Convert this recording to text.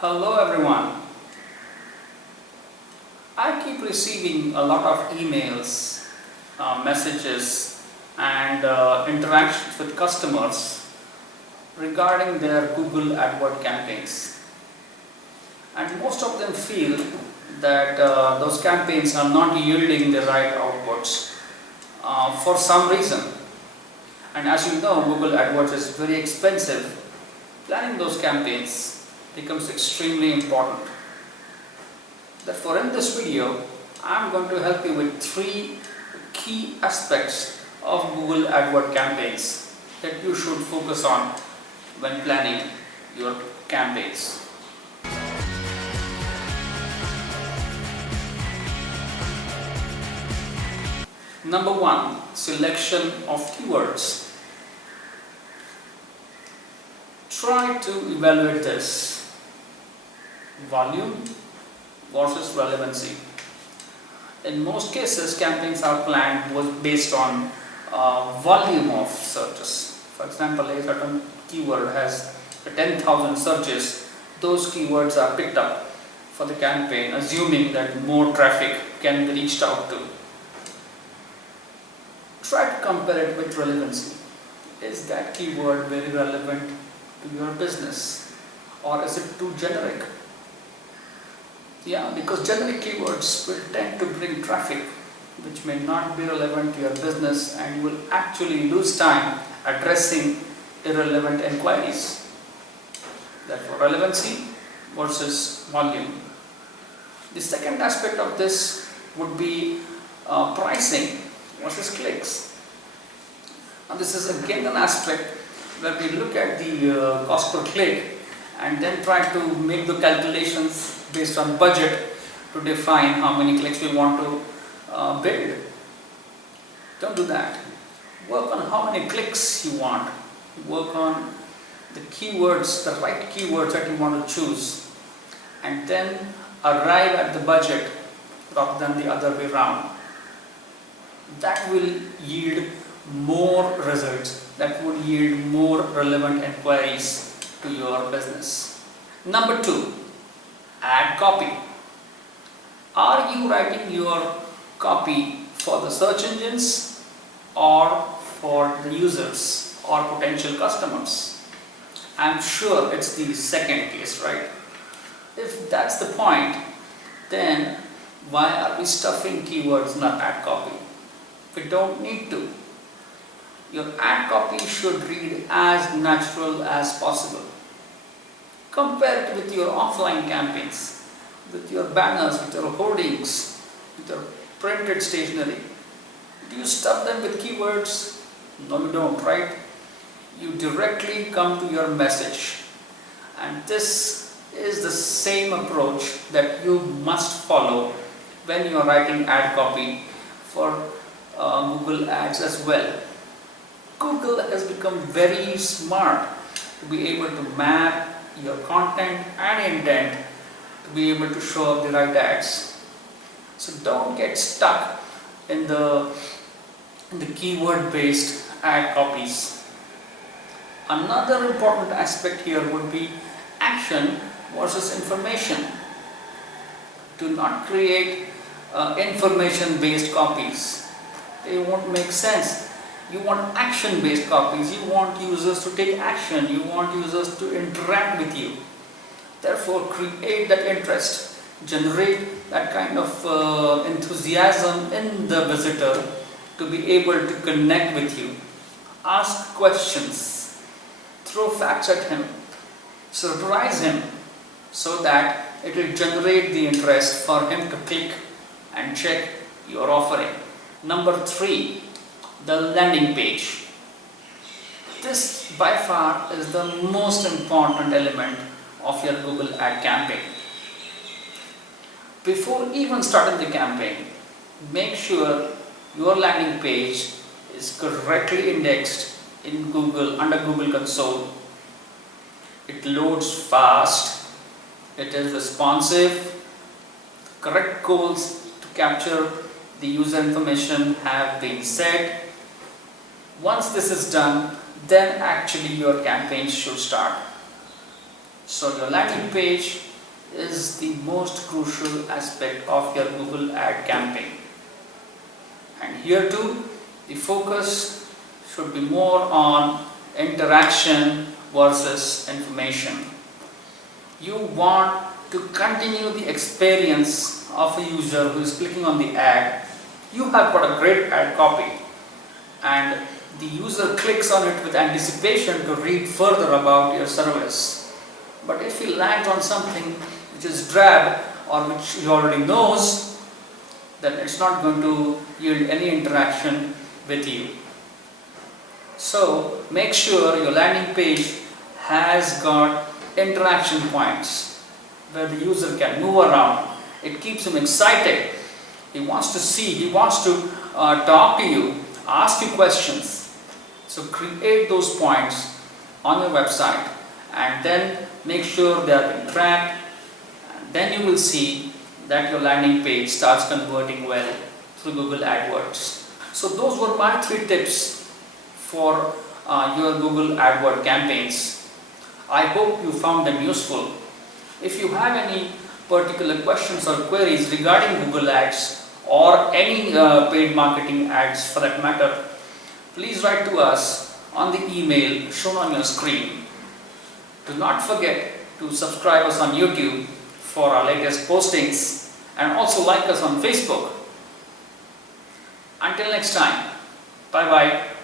Hello everyone. I keep receiving a lot of emails, messages and interactions with customers regarding their Google AdWords campaigns. And most of them feel that those campaigns are not yielding the right outputs for some reason. And as you know, Google AdWords is very expensive. Planning those campaigns becomes extremely important. Therefore, in this video, I am going to help you with 3 key aspects of Google AdWords campaigns that you should focus on when planning your campaigns. Number 1, selection of keywords. Try to evaluate this. Volume versus relevancy. In most cases, campaigns are planned based on volume of searches. For example, a certain keyword has 10,000 searches. Those keywords are picked up for the campaign, assuming that more traffic can be reached out to. Try to compare it with relevancy. Is that keyword very relevant to your business, or is it too generic? Yeah, because generic keywords will tend to bring traffic which may not be relevant to your business, and you will actually lose time addressing irrelevant inquiries. Therefore, relevancy versus volume. The second aspect of this would be pricing versus clicks. And this is again an aspect where we look at the cost per click and then try to make the calculations based on budget to define how many clicks we want to build. Don't do that. Work on how many clicks you want. Work on the keywords, the right keywords that you want to choose, and then arrive at the budget rather than the other way around. That will yield more results, that would yield more relevant inquiries to your business. Number 2, ad copy. Are you writing your copy for the search engines or for the users or potential customers? I'm sure it's the second case, right? If that's the point, then why are we stuffing keywords in our ad copy? We don't need to. Your ad copy should read as natural as possible. Compare it with your offline campaigns, with your banners, with your hoardings, with your printed stationery. Do you stuff them with keywords? No, you don't, right? You directly come to your message. And this is the same approach that you must follow when you are writing ad copy for Google Ads as well. Google has become very smart to be able to map your content and intent to be able to show up the right ads. So don't get stuck in the keyword based ad copies. Another important aspect here would be action versus information. Do not create information based copies. They won't make sense. You want action based copies. You want users to take action. You want users to interact with you. Therefore, create that interest. Generate that kind of enthusiasm in the visitor to be able to connect with you. Ask questions. Throw facts at him. Surprise him so that it will generate the interest for him to click and check your offering. Number 3, the landing page. This by far is the most important element of your Google ad campaign. Before even starting the campaign, make sure your landing page is correctly indexed in Google under Google Console. It loads fast, it is responsive, correct goals to capture the user information have been set. Once this is done, then actually your campaign should start. So your landing page is the most crucial aspect of your Google ad campaign. And here too, the focus should be more on interaction versus information. You want to continue the experience of a user who is clicking on the ad. You have got a great ad copy and the user clicks on it with anticipation to read further about your service. But if he lands on something which is drab or which he already knows, then it's not going to yield any interaction with you. So make sure your landing page has got interaction points where the user can move around. It keeps him excited. He wants to see, he wants to talk to you, ask you questions. So create those points on your website and then make sure they are being tracked. And then you will see that your landing page starts converting well through Google AdWords. So those were my 3 tips for your Google AdWord campaigns. I hope you found them useful. If you have any particular questions or queries regarding Google Ads or any paid marketing ads for that matter, please write to us on the email shown on your screen. Do not forget to subscribe us on YouTube for our latest postings and also like us on Facebook. Until next time, bye bye.